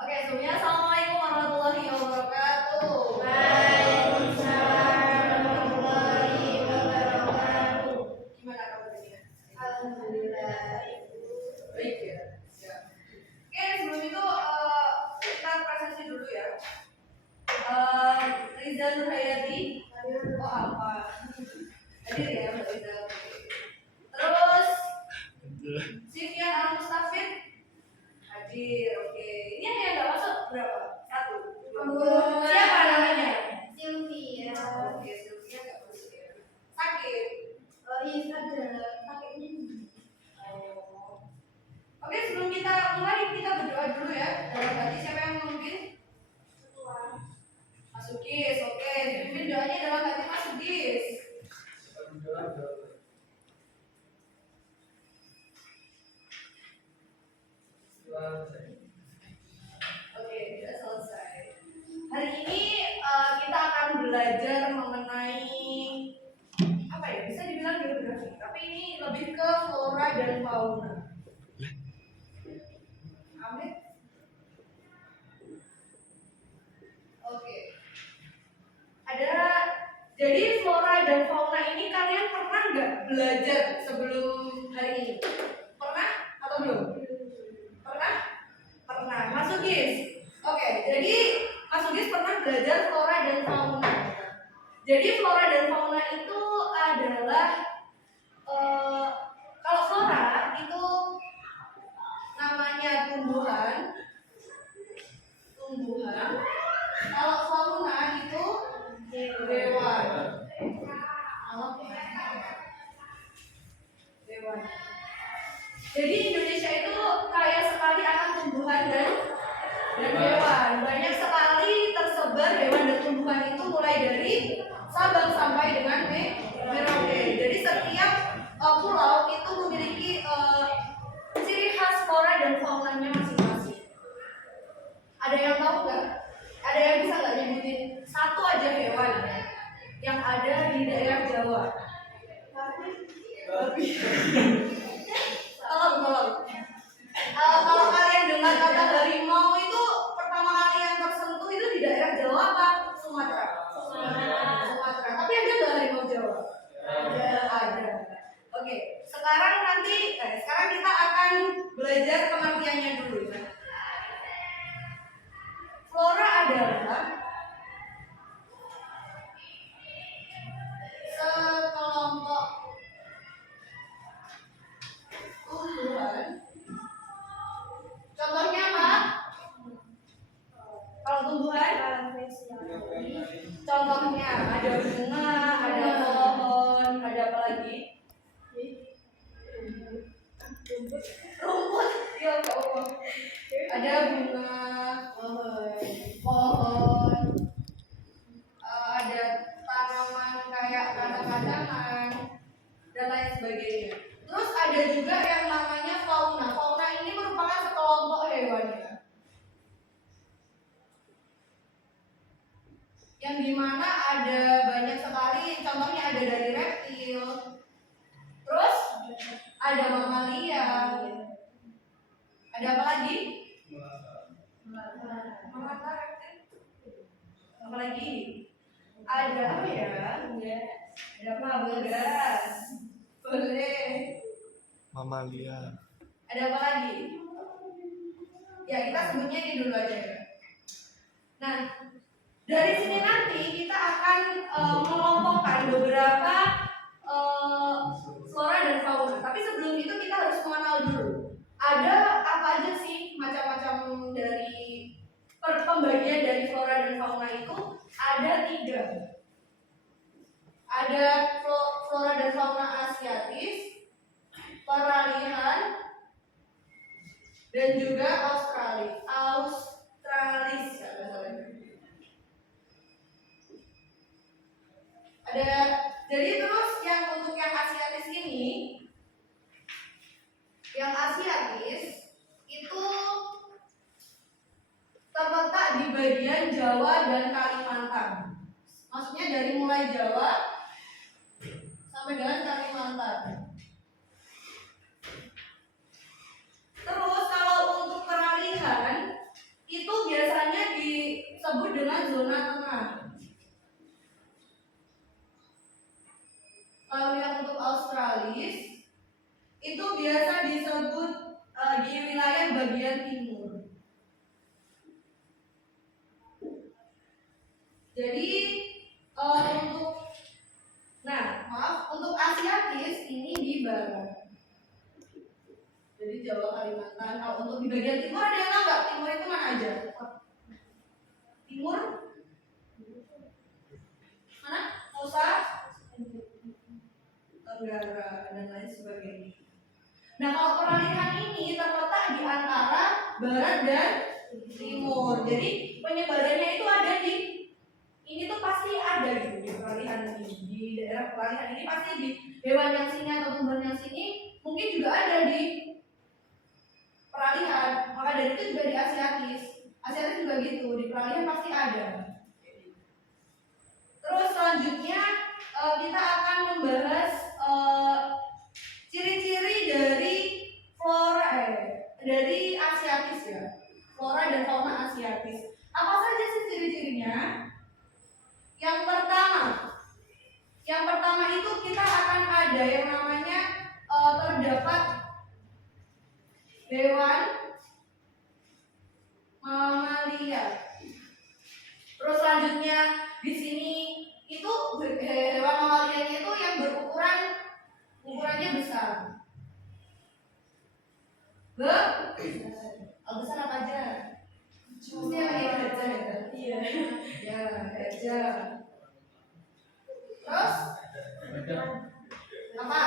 Oke, sebelumnya assalamualaikum warahmatullahi wabarakatuh. Waalaikumsalam warahmatullahi wabarakatuh. Gimana kabarnya? Alhamdulillah. Baik ya. Siap. Oke, sebelum itu kita presentasi dulu ya. Riza Nurhayati. Oh apa? Hadir ya Mbak Riza. Terus Sifyan Al-Mustafid. Hadir. Oke. Ini yang nggak masuk berapa? Satu. Siapa namanya? Sylvia. Oke, Sylvia nggak masuk ya. Sakit. Iya, ada sakitnya. Oh. Oke, sebelum kita mulai kita berdoa dulu ya. Dalam hati siapa yang memimpin? Mas Ugis. Oke, pimpin doanya dalam hati Mas Ugis. Oke, sudah selesai. Hari ini kita akan belajar mengenai apa ya? Bisa dibilang geografi, tapi ini lebih ke flora dan fauna. Amin. Oke. Jadi flora dan fauna ini kalian pernah nggak belajar sebelum hari ini? Pernah atau belum? Pernah? Pernah. Mas Ugis. Oke, jadi Mas Ugis pernah belajar flora dan fauna. Jadi flora dan fauna itu adalah kalau flora itu namanya tumbuhan. Kalau fauna itu hewan. Hewan. Jadi Indonesia itu kaya sekali akan tumbuhan dan hewan. Banyak sekali tersebar hewan dan tumbuhan itu mulai dari Sabang sampai dengan Merauke. Jadi setiap pulau itu memiliki ciri khas flora dan faunanya masing-masing. Ada yang tahu nggak? Ada yang bisa nggak nyebutin satu aja hewan yang ada di daerah Jawa? Babi. Tolong. Kalau kalian dengar kata harimau itu pertama kali yang tersentuh itu di daerah Jawa apa? Sumatera. Tapi ada nggak harimau Jawa? Ada. Oke, sekarang kita akan belajar pengertiannya dulu ya. Flora adalah sekelompok tumbuhan. Contohnya apa? Kalau tumbuhan, contohnya ada bunga, ada pohon, ada apa lagi? Rumput, ya Allah. Ada bunga, pohon, ada tanaman kayak kacang-kacangan dan lain sebagainya. Terus ada juga yang namanya fauna. Fauna ini merupakan sekelompok hewan ya, yang dimana ada banyak sekali. Contohnya ada dari reptil, terus ada mamalia, ada apa lagi? Melata reptil. Apa lagi? Ada apa ya? Ada apa? Beras. Boleh. Mamalia. Ada apa lagi? Ya, kita sebutnya ini dulu aja ya. Nah, dari sini nanti kita akan mengelompokkan beberapa flora dan fauna. Tapi sebelum itu kita harus mengenal dulu. Ada apa aja sih macam-macam dari pembagian dari flora dan fauna itu? Ada 3. Ada flora dan fauna asiatis, peralihan, dan juga australis. Jadi terus yang untuk yang asiatis ini, itu terletak di bagian Jawa dan Kalimantan. Maksudnya dari mulai Jawa sampai dengan Kalimantan. Terus kalau untuk peralihan itu sebut dengan zona tengah. Kalau yang untuk Australis itu biasa disebut di wilayah bagian timur. Jadi untuk Asiatis ini di barat. Jadi Jawa, Kalimantan. Kalau untuk di bagian timur ada yang tahu nggak? Timur itu mana aja? Timur? Mana? Nusa Tenggara dan lain sebagainya. Nah, kalau peralihan ini terletak di antara barat dan timur. Jadi penyebarannya itu ada di ini tuh pasti ada gitu di peralihan ini. Di daerah peralihan ini pasti di hewan yang sini atau tumbuhan yang sini mungkin juga ada di peralihan. Maka dari itu juga di Asiatis. Asiatis juga gitu, di peralihan pasti ada. Terus selanjutnya kita akan membahas ciri-ciri dari flora dari Asiatis ya. Flora dan fauna Asiatis. Apa saja sih ciri-cirinya? Yang pertama itu kita akan ada yang namanya terdapat hewan mamalia. Terus selanjutnya di sini itu hewan mamalia itu yang ukurannya besar. Besar apa aja? Mesti lagi gajah ya? Iya. Ya, gajah. Terus apa?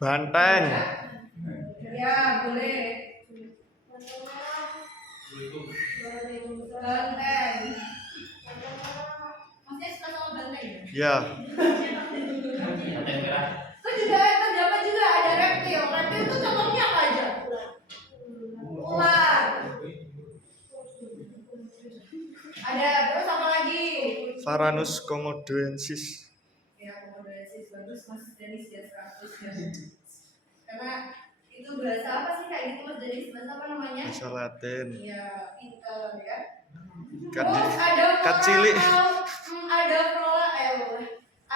Banteng. Ya, boleh. Banteng. Masnya suka sama banteng ya? Ya. Terus juga terdapat juga ada reptil. Reptil itu contohnya apa aja? Ular. Ada terus apa lagi? Varanus komodoensis. Ya, komodoensis bagus Mas Denis ya 100 ya. Karena itu bahasa apa sih kayak gitu Mas Denis? Bahasa apa namanya? Bahasa Latin. Iya, pintar ya. Kadi, Terus ada kacili.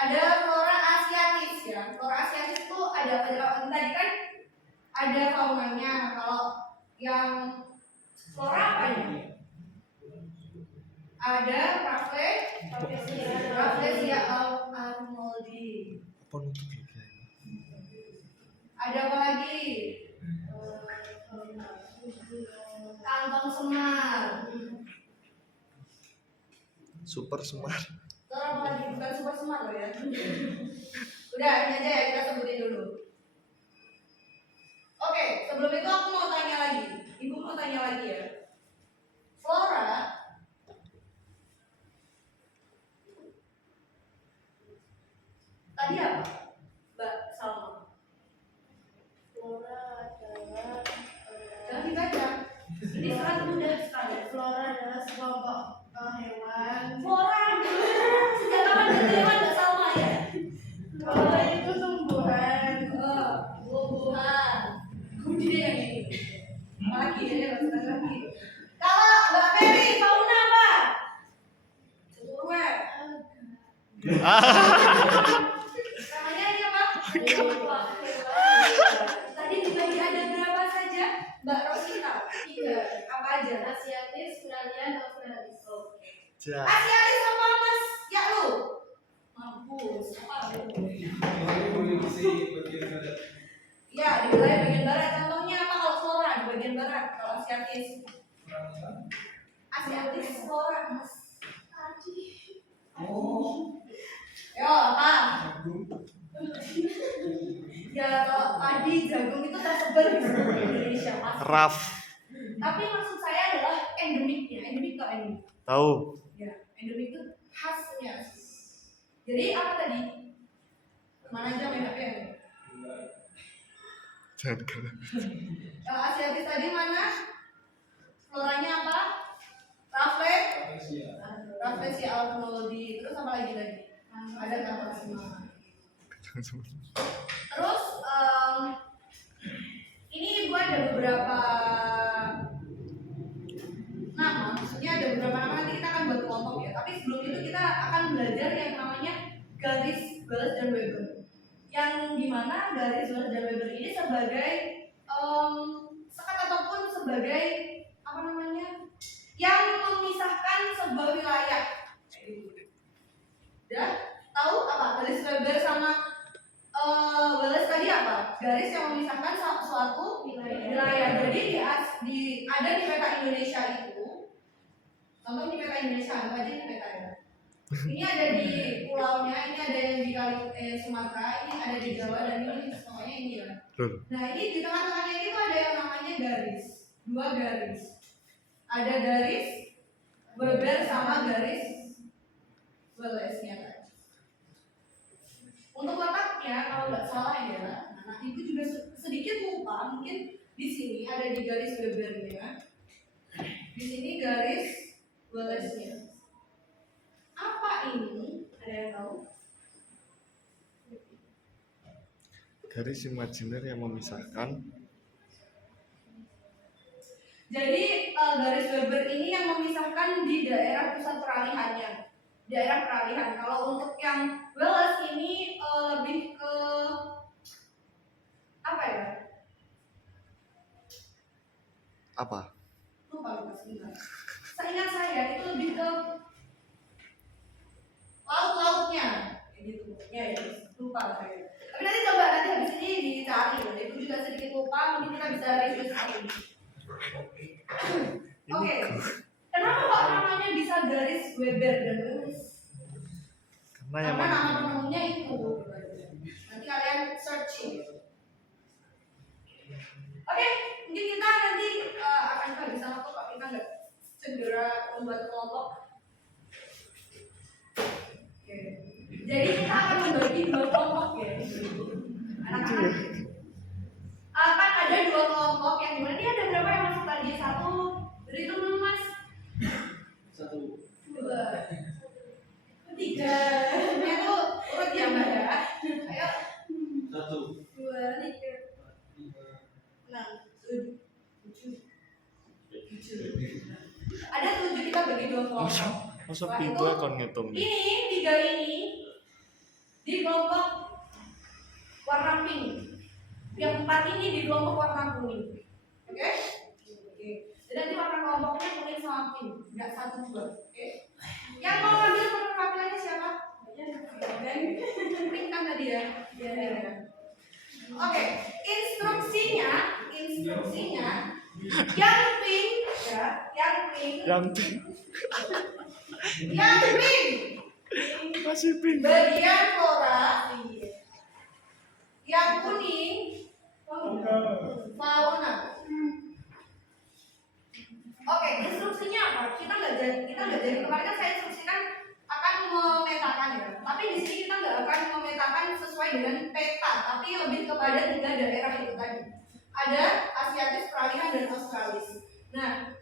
ada flora Asiatis ya. Flora Asiatis itu ada apa aja? Kalau tadi kan ada faunanya. Kalau yang flora apa ya? Ada Rafflesia arnoldi. Apa nutup lagi? Ada apa lagi? Kantong semar. Super semar. Terus apa lagi? Bukan super semar loh ya. Udah ini aja ya kita sebutin dulu. Oke, sebelum itu aku mau tanya lagi. Ibu mau tanya lagi ya. Flora tadi apa? Mbak Salma. Flora adalah Jangan dibaca. Ini sangat mudah sekali. flora adalah sekelompok hewan. Flora. Sejak kapan itu hewan Mbak Salma ya? Flora itu tumbuhan. Tumbuhan. Kunci deh yang ini. Lagi ya, lagi. Kalau Mbak Mary fauna apa? Ceturuan. Namanya ini apa? Tadi dibagi ada berapa saja? Mbak Rosita. 3. Apa aja? Asiatis, Australian, Australis. Ja. Asiatis apa Mas? Ya lu. Mampus. Apa? Ya, di wilayah bagian barat. Contohnya apa kalau flora di bagian barat? Kalau Asiatis. Asiatis flora Mas. Yo, apa? Ya, kalau padi, jagung itu tersebar di seluruh Indonesia pasti. Raf. Tapi maksud saya adalah endemiknya. Endemik atau endemik? Tahu. Ya, endemik itu khasnya. Jadi apa tadi? Mana aja main HP? Jangan kalah. Kalau Asiatis tadi mana? Floranya apa? Rafflesia arnoldi. Terus apa lagi? Ada kantong semar. Terus ini gue ada beberapa nama yang dimana garis Wells dan Weber ini sebagai sekat ataupun sebagai apa namanya yang memisahkan sebuah wilayah. Ya, tahu apa garis Weber sama Wells tadi apa? Garis yang memisahkan suatu wilayah. Jadi ada di peta Indonesia itu. Contoh di peta Indonesia, apa aja di peta ya? Ini ada di pulaunya, ini ada yang di Sumatera, ini ada di Jawa, dan ini semuanya ini ya. Nah ini di tengah-tengahnya itu ada yang namanya garis, dua garis. Ada garis Weber sama garis Wells-nya tadi. Untuk letaknya kalau nggak salah ya, nah itu juga sedikit lupa, mungkin di sini ada di garis Weber-nya, di sini garis Wells-nya. Apa ini? Ada yang tahu? Garis imajiner yang memisahkan. Jadi garis Weber ini yang memisahkan di daerah pusat peralihannya, daerah peralihan. Kalau untuk yang Wells ini lebih ke apa ya? Apa? Lupa sebentar. Seingat saya itu lebih ke laut-lautnya, gitu. Ya, lupa saya. Tapi nanti coba habis ini dicari, itu juga sedikit lupa, mungkin kita bisa review lagi. Oke, kenapa kok namanya bisa garis Weber dan Wells? Karena nama penemunya itu. Nanti kalian searching. Oke, mungkin kita nanti akan kehabisan waktu kalau kita nggak segera membuat kelompok. Jadi kita akan membagi dua kelompok ya, anak-anak. Akan ada dua kelompok yang dimana dia ada berapa yang masuk tadi? Satu, dari itu dulu mas. Satu, dua, tiga. Ini tuh urut ya mbak ya. Ayo. satu, Dua, tiga, enam, tujuh. Ada 7, kita bagi dua kelompok. Masa Wah, pintu itu akan ngitung nih. Ini 3 ini di kelompok warna pink, yang 4 ini di kelompok warna kuning. Oke? Oke. Jadi nanti warna kelompoknya kuning sama pink, nggak 1, 2. Oke? Yang mau ambil perwakilannya siapa? Pink kan tadi ya? Iya. Oke, instruksinya yang pink ya, yang pink Masih pink. bagian flora, yang kuning fauna. Oke, instruksinya apa? Kita nggak jadi kemarin kan saya instruksikan akan memetakan ya. Tapi di sini kita nggak akan memetakan sesuai dengan peta, tapi lebih kepada 3 daerah itu tadi. Ada Asiatis, Peralihan, dan Australis. Nah,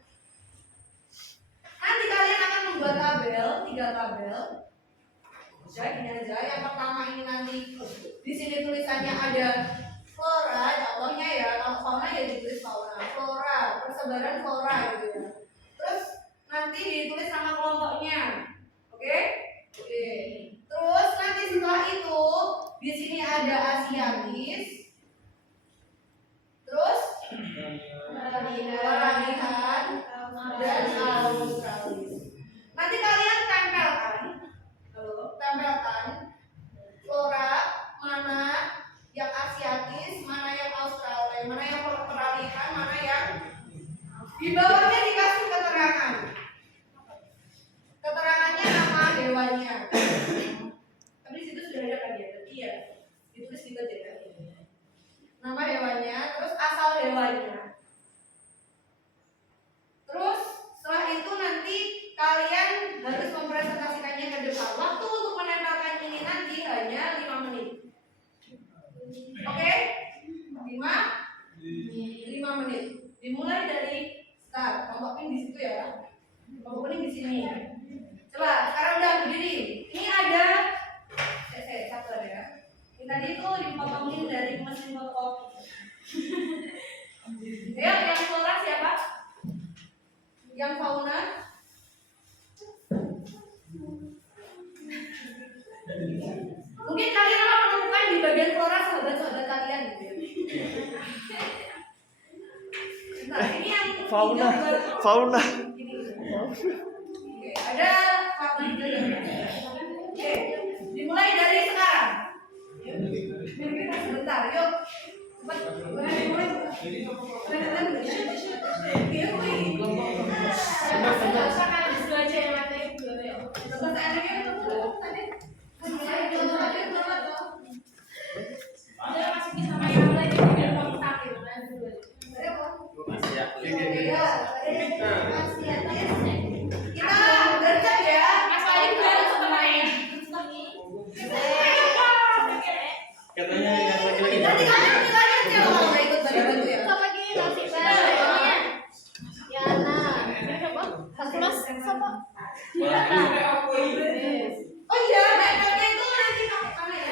nanti kalian akan membuat tabel, 3 tabel. Ya, ini aja. Yang pertama ini nanti di sini tulisannya ada flora, contohnya ya. Kalau fauna ya ditulis fauna, flora, persebaran flora gitu ya. Terus nanti ditulis nama kelompoknya, oke? Oke. Terus nanti setelah itu di sini ada Asiatis, terus Peralihan, dan Australis. Nanti kalian tempelkan flora mana yang Asiatis, mana yang Australia, mana yang peralihan, mana yang di bawahnya dikasih keterangan. Keterangannya nama hewannya. Tapi di situ sudah ada kan ya? Iya. Ditulis gitu aja ya. Nama hewannya, terus asal hewannya. Terus setelah itu nanti kalian harus mempresentasikannya ke depan. Waktu untuk menempelkan ini nanti hanya 5 menit. Oke? 5 menit. Dimulai dari start. Kelompok pink di situ ya. Kelompok kuning di sini. Coba sekarang udah berdiri. Ini ada sabar ya. Ini tadi itu dipotongin dari mesin fotokopi. Ya, yang flora siapa? Yang fauna? Mungkin kalian akan menemukan di bagian flora Nah, ini yang Fauna. gambar. Fauna. Oke, ada apa itu ya? Oke, dimulai dari sekarang. Sebentar, yuk. Cepat, dimulai. Kita gercep ya. Katanya yang lagi-lagi. Nanti kalian aja kalau nggak ikut bantu ya. Oh iya, mereka itu nanti kamu mana ya?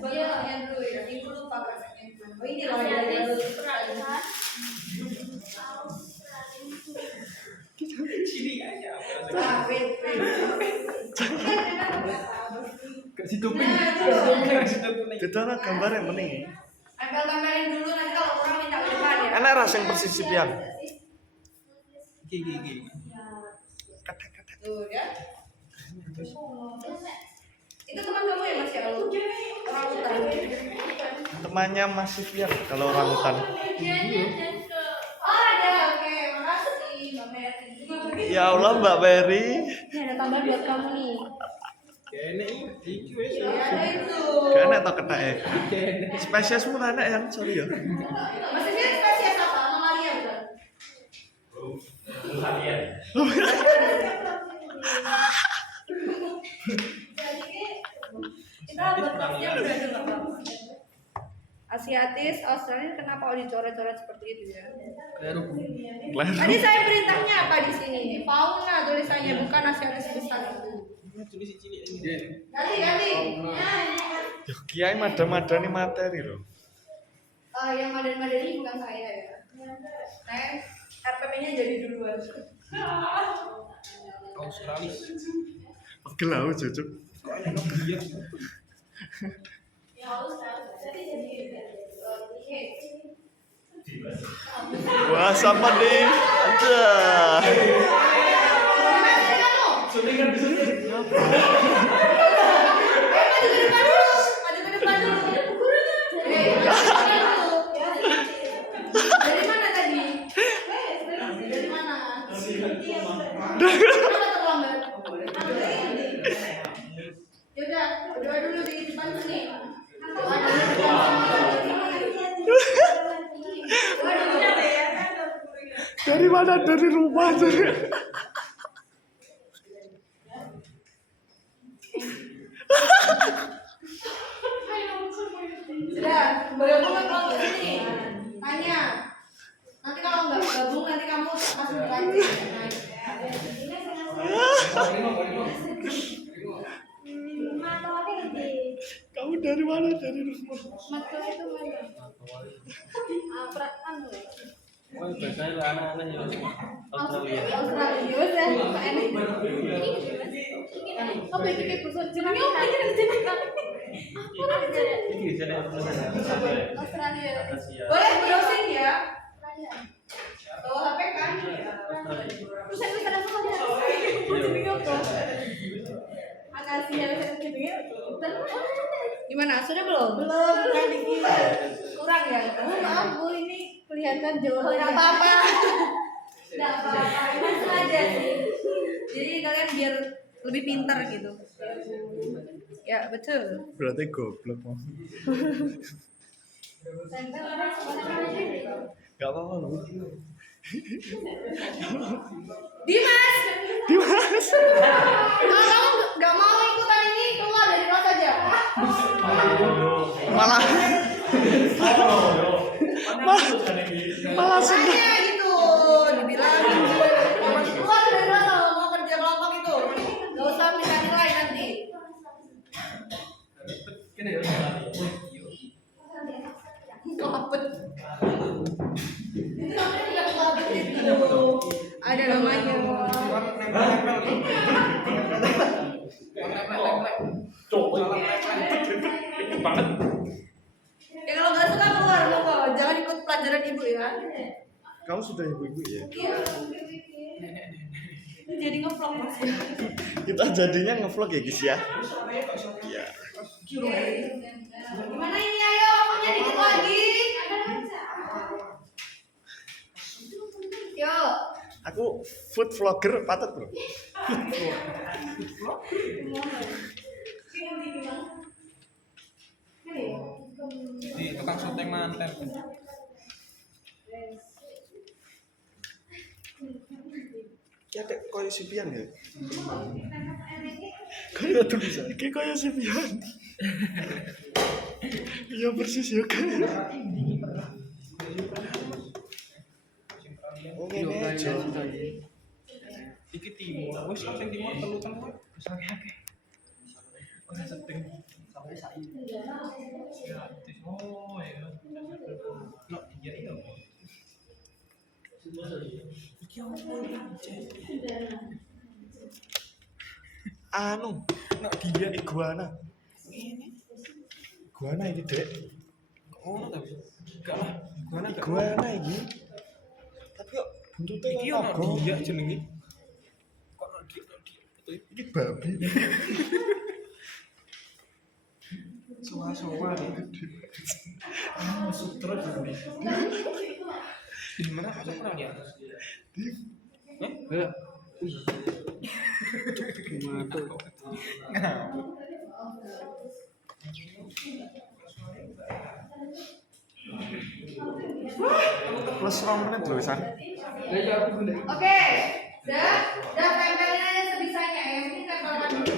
Bagian dulu ya. Ini lupa bahasanya. Oh ini loh ya. Ah, wait. Kasih topeng. Kita gambar yang mending. Ambil-ambilin dulu nanti kalau kurang minta ke depan ya. Enak rasa yang persisipian. Gigi. Tuh ya. Itu teman kamu ya Mas ya? Orang hutan. Temannya Mas Sipian kalau orang hutan. Oh ada, oke. Makasih Mbak Mary. Ya Allah Mbak Mary. Ini ada tambahan buat kamu nih. Kene iki wis. Ya ada itu. Gak enak tau kena spesies pun enak yang sorry ya. Mas ini spesies apa? Mamalia bukan? Kita bertanya udah ada nggak apa-apa. Asiatis, Australia kenapa dicoret-coret seperti itu ya? Tadi saya perintahnya apa di sini? Fauna tulisannya bukan Asiatis besar itu. Ganti. Ya, Kiai mada-mada nih materi loh. Yang madani bukan saya ya. Saya RPP-nya jadi duluan. Australis. Pegel aku cocok. Wah sama nih. Aja. Dari mana tadi? Dari mana? Kenapa terlambat? Yaudah, berdoa dulu di depan sini. Dari mana? Dari rumah aja. Sudah, bergabung kalau ke sini. Tanya. Nanti kalau nggak gabung nanti kamu masuk lagi. Kamu dari mana? Dari rumah. Matkul itu mana? Oh, biasanya anak-anak yang Australia. Australia ya, enak. Oh, begitu kayak busur jenengnya apa aja di sini? Iki jadi Australia. Asia. Boleh browsing ya. Bawa HP kan? Terus saya bisa langsung aja. Jenengnya apa? Makasih ya, saya jenengnya. Gimana? Sudah belum? Belum, kan dikit. Kurang ya? Maaf Bu, ini kelihatan jauh. Nggak apa-apa. Nggak apa-apa. Emang sengaja sih. Jadi kalian biar lebih pintar gitu. Ya betul. Berarti goblok. Gak apa-apa Bu. Dimas. Kalau kamu nggak mau ikutan ini keluar dari kelas aja. Malah seneng. Makanya gitu. Dibilang keluar dari kelas kalau mau kerja kelompok itu. Nggak usah minta nilai nanti. Kelapet. Itu namanya juga kelapet itu. Ada namanya. banget. Ya kalau nggak suka keluar monggo, jangan ikut pelajaran ibu ya. Kamu sudah ibu-ibu ya? Iya. Jadi ngevlog mas. Kita jadinya ngevlog ya guys ya. Iya. Gimana ini ayo, punya dikit lagi. Yo. Aku food vlogger patut bro. Di tukang syuting manten. Ya kayak koyo Sipian ya. Kayak tulisan. Kayak koyo Sipian. Iya persis ya kan. Oh ngene aja. Iki timur, wis sing timur telu kan kowe wis akeh. Ora syuting sampai saiki. Ya, oh ya. No, iya iya. Iki apa Anu, nak dia iguana. Iguana ini dek. ngono ta. Enggak lah, gimana enggak. Iguana ini. Tapi kok buntutnya Iki kok ono naga. dia jenenge. Kok ono dia betul. Ini babi. Soa-soa nih. Masuk terus ini. Di mana ada perang ya? Hah? Plus 2 menit loh San. Oke. Udah tempelin aja sebisanya. Yang penting tempelkan dulu.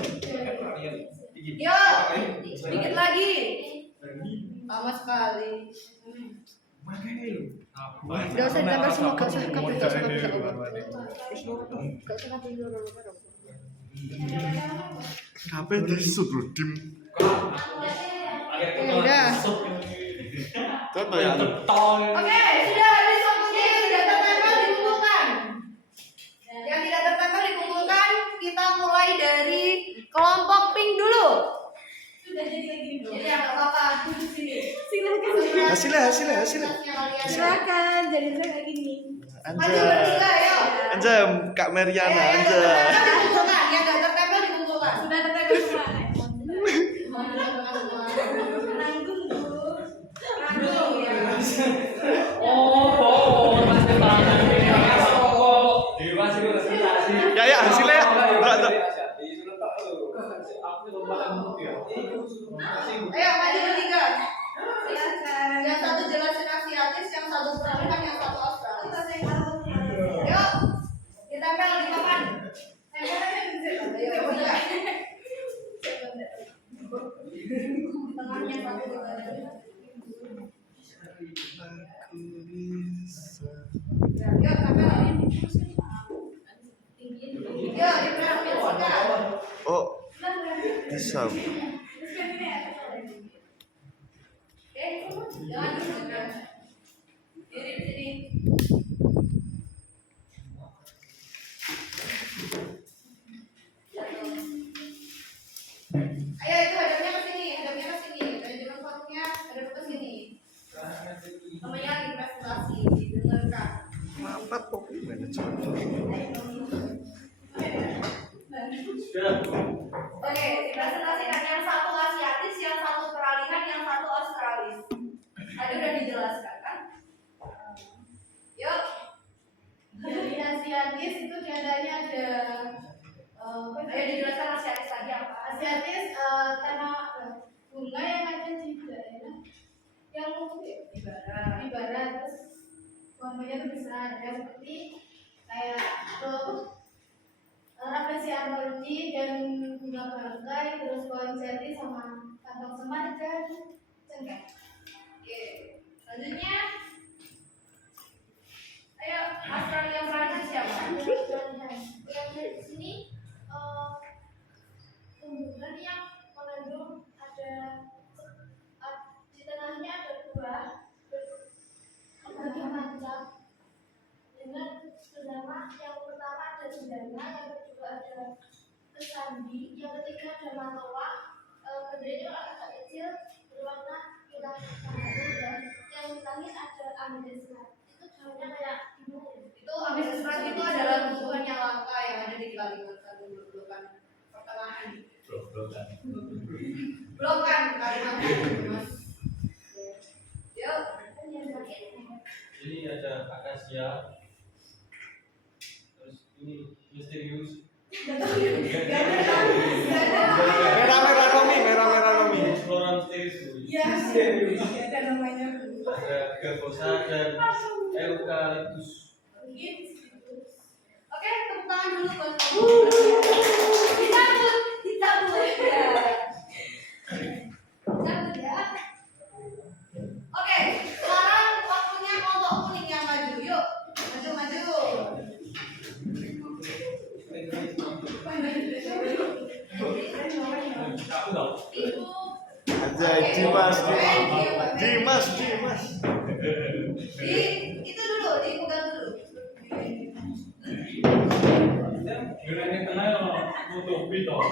Yo, dikit lagi. Lama sekali. Gak usah ditambah semua, gak usah kabel, gak usah kabel. Gak usah kabel dulu. Sampai disut loh dim. Ya udah. Contoh ya. Oke, sudah habis waktunya yang sudah tertempel dikumpulkan. Yang tidak tertempel dikumpulkan. Kita mulai dari kelompok pink dulu. Sudah jadi lagi dulu. Jadi nggak apa-apa. Duduk sini. Silakan. Hasilnya. Silakan. Jadi saya kayak gini. Maju bertiga, ayo. Anja, Kak Meriana, Yang Anja. tertempel dikumpulkan. Yang nggak tertempel dikumpulkan. Sudah tertempel semua. Nanggung dulu. Nanggung ya. Ya hasilnya. Enggak. Ayo maju bertiga. Yang satu jelasin Asiatis, yang satu peralihan, yang satu Australis. Yuk, ditempel di papan. Ayo bertiga. Tengahnya satu. Yuk, tempel. Yuk, diperhatikan. Oh, bisa. Jangan dulu. Diri di sini. Ayo itu hadapnya ke sini, hadapnya ke sini. Dari uniformnya hadap ke sini. Namanya lagi presentasi, didengarkan. Mantap kok manajemen. Oke, dipresentasikan yang satu Asiatis, yang satu peralihan, yang satu Australis. Tadi udah dijelaskan kan? Yuk. Dari Asiatis itu diantaranya ada Ayo dijelaskan Asiatis tadi apa? Asiatis tema bunga yang ada di daerah yang di barat terus warnanya itu besar ya seperti kayak Rafflesia arnoldi dan bunga bangkai terus poinsettia sama kantong semar dan cengkeh. Oke. Selanjutnya, ayo Australia Prancis siapa? Yang dari sini tumbuhan yang mengandung ada di tengahnya ada buah berbagai macam dengan cendana. Yang pertama ada cendana, yang kedua ada kesambi, yang ketiga ada matoa. Bedanya agak kecil, Mas. Yuk. Ini ada akasia. Terus ini misterius. Merah-merah Nomi, merah-merah Nomi. Flora misterius. Ya, ada namanya. Ada gagosa dan eukaliptus. Oke, tepuk tangan dulu buat kamu. Dicabut, dicabut ya. Cabut ya. Oke, sekarang waktunya kelompok kuning yang maju. Yuk, maju. Aku tahu. Ibu. Anjay, Dimas. Itu dulu, dipegang dulu. Geraknya kena nutupi toh.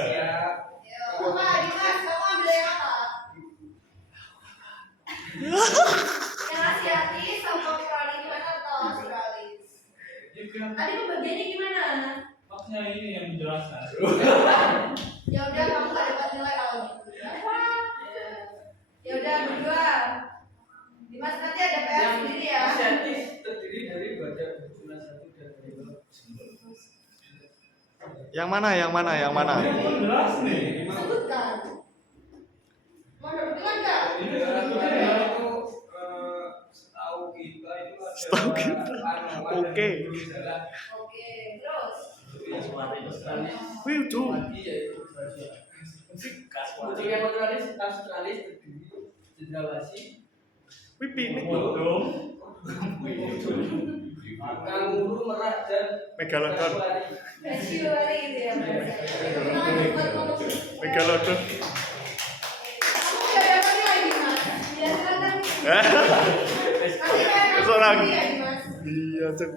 Siap. Yuk, Dimas, kamu ambil yang apa? Yang asiatis sama Australia gimana atau Australis? Tadi pembagiannya gimana? Maksudnya ini yang menjelaskan. Ya udah, kamu gak dapat nilai kalau gitu. Ya udah, berdua. Dimas nanti ada PR sendiri ya. Asiatis terdiri dari badan berjumlah 1 dan 2 Yang mana? Jelas nih. Sebutkan. Mau dapat nilai nggak? Ini itu setahu kita itu ada Setahu kita. Oke. Oke, terus. Wih, tuh. Kucing naturalis Australis terdiri cendrawasih, Wih, pinik. kanguru, merak dan Megalodon. Estuary gitu ya. Tepuk tangan buat ngomong. Megalodon. Kamu nggak dapat nilai Dimas. Ya silakan. Nanti saya kasih Seorang. sendiri ya Dimas. Iya, Oke. cek.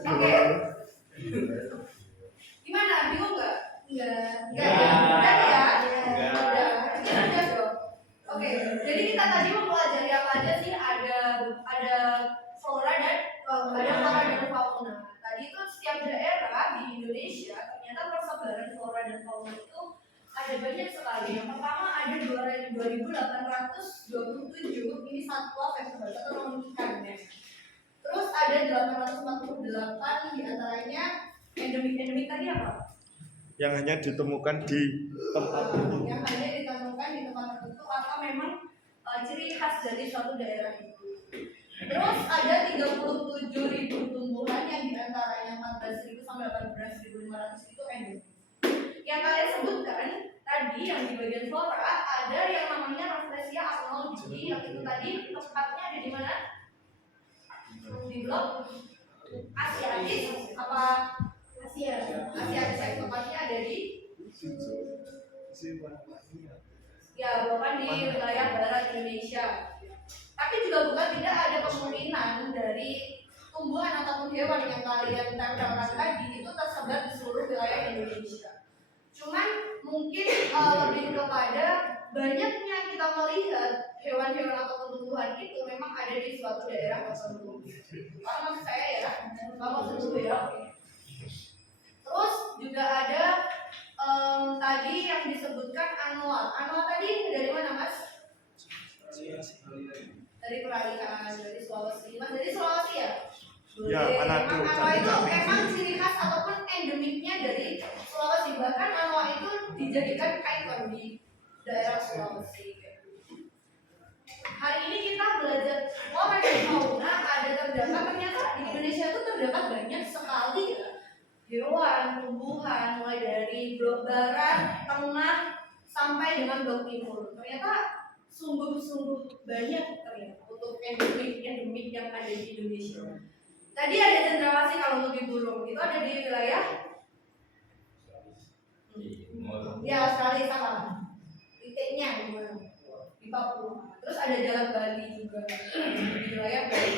Gimana? Bingung nggak? Enggak. Enggak ya? Udah ya? Udah. Ini udah dong. Oke, jadi kita tadi mempelajari apa aja sih? Ada flora dan fauna. Tadi itu setiap daerah di Indonesia ternyata persebaran flora dan fauna itu ada banyak sekali. Yang pertama ada 2.827 ini satwa vertebrata atau non ikannya. Terus ada 848 diantaranya endemik tadi apa? Yang hanya ditemukan di tempat itu. Yang hanya ditemukan di tempat tertentu atau memang ciri khas dari suatu daerah itu. Terus ada 37.000 tumbuhan yang diantaranya 14.000 sampai 18.500 itu endemik. Yang kalian sebutkan tadi yang di bagian flora ada yang namanya Rafflesia arnoldii, yang itu tadi tempatnya ada di mana? Di blok Asiatis apa? Asiatis yang tempatnya ada di ya bukan di wilayah barat Indonesia. Tapi juga bukan tidak ada kemungkinan dari tumbuhan ataupun hewan yang kalian tempelkan tadi itu tersebar di seluruh wilayah Indonesia. Cuman mungkin lebih kepada banyaknya kita melihat hewan-hewan atau tumbuhan itu memang ada di suatu daerah tertentu. Maksud saya ya, maksud ya. Terus juga ada tadi yang disebutkan anoa. Anoa tadi dari mana Mas? Dari peralihan, dari Sulawesi. Mas dari Sulawesi ya? Ya, Manado. Anoa itu memang ciri khas ataupun endemiknya dari Sulawesi. Bahkan anoa itu dijadikan ikon di daerah Sulawesi. Hari ini kita belajar flora dan fauna ada terdapat ternyata di Indonesia itu terdapat banyak sekali ya. Hewan, tumbuhan, mulai dari blok barat, tengah, sampai dengan blok timur. Ternyata sungguh-sungguh banyak ternyata untuk endemik yang ada di Indonesia. Tadi ada cendrawasih kalau untuk di burung, itu ada di wilayah ya Australia sama. Titiknya di mana? Di Papua. Terus ada jalan Bali juga di wilayah Bali.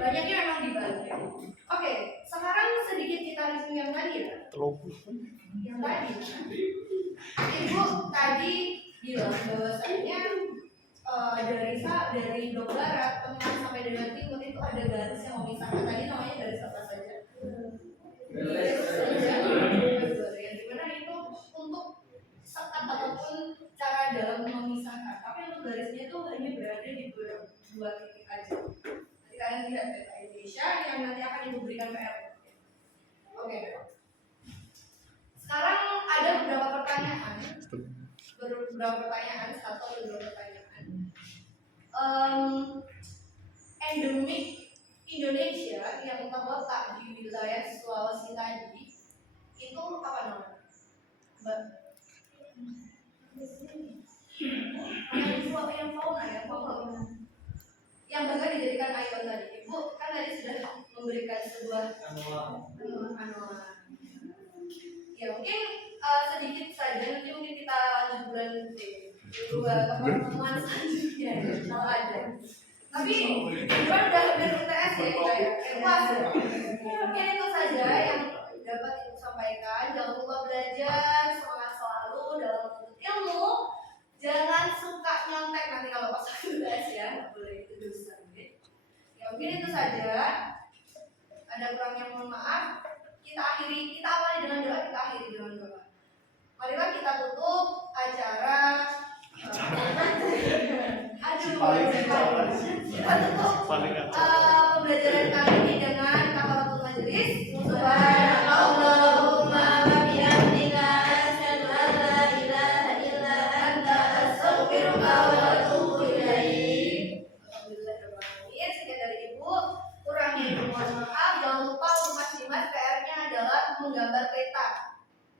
Banyaknya memang di Bali. Oke, sekarang sedikit kita review yang tadi ya. Yang tadi. Ibu tadi bilang bahwasanya dari blok barat, tengah sampai dengan timur itu ada garis yang memisahkan. Tadi namanya garis apa saja? Yang dimana itu untuk sekat ataupun cara dalam memisahkan. garisnya tuh hanya berada di dua titik aja. Nanti kalian lihat peta Indonesia yang nanti akan ibu berikan PR. Oke. Sekarang ada beberapa pertanyaan, satu atau dua pertanyaan. Endemik Indonesia yang terletak di wilayah Sulawesi tadi itu apa namanya? Mbak? Yang fauna ya, fauna. Yang bahkan dijadikan ikon tadi. Ibu kan tadi sudah memberikan sebuah anuan. Ya mungkin sedikit saja, nanti mungkin kita lanjut bulan dua pertemuan selanjutnya kalau ada. Tapi bukan udah hampir UTS ya kita ya, UAS ya. Mungkin itu saja yang dapat ibu sampaikan. Jangan lupa belajar, semangat selalu dalam menuntut ilmu. Jangan suka nyontek nanti kalau pas UTS ya, nggak boleh, itu dosa. Ya mungkin itu saja. Ada kurangnya mohon maaf. Kita awali dengan doa, kita akhiri dengan doa. Marilah kita tutup acara. Kita tutup pembelajaran kali ini dengan kafaratul majelis. Subhanallahumma wa bihamdika asyhadu an la ilaha illa anta astaghfiruka wa atubu ilaik. Alhamdulillahirrahmanirrahim. Sekian dari Ibu. Kurangnya Ibu mohon maaf. Jangan lupa untuk Mas PR-nya adalah menggambar peta.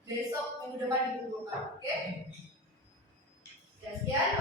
Besok minggu depan dikumpulkan. Oke? Ya, sekian.